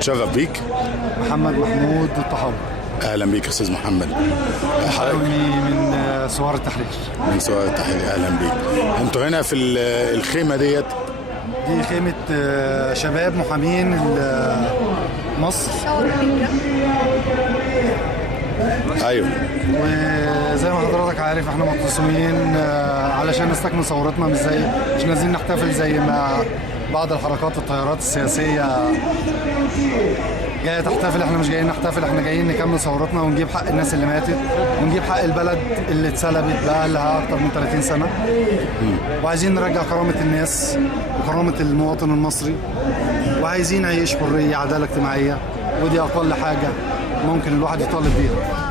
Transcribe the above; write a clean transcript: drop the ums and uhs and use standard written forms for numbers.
شغف بيك محمد محمود الطحاوي. اهلا بيك يا استاذ محمد. من سوار التحرير. من سوار التحرير، اهلا بيك. انتوا هنا في الخيمه دي خيمه شباب محامين مصر. ايوه، وزي ما حضرتك عارف احنا متصمين علشان نستكمل ثورتنا، مش نازلين نحتفل زي ما بعض الحركات والتيارات السياسيه جايه تحتفل. احنا مش جايين نحتفل، احنا جايين نكمل ثورتنا ونجيب حق الناس اللي ماتت، ونجيب حق البلد اللي اتسلبت بقى لها اكتر من 30 سنه. وعايزين نرجع كرامه الناس وكرامه المواطن المصري، وعايزين نعيش حريه، عداله اجتماعيه، ودي اقل حاجه ممكن الواحد يطالب بيها.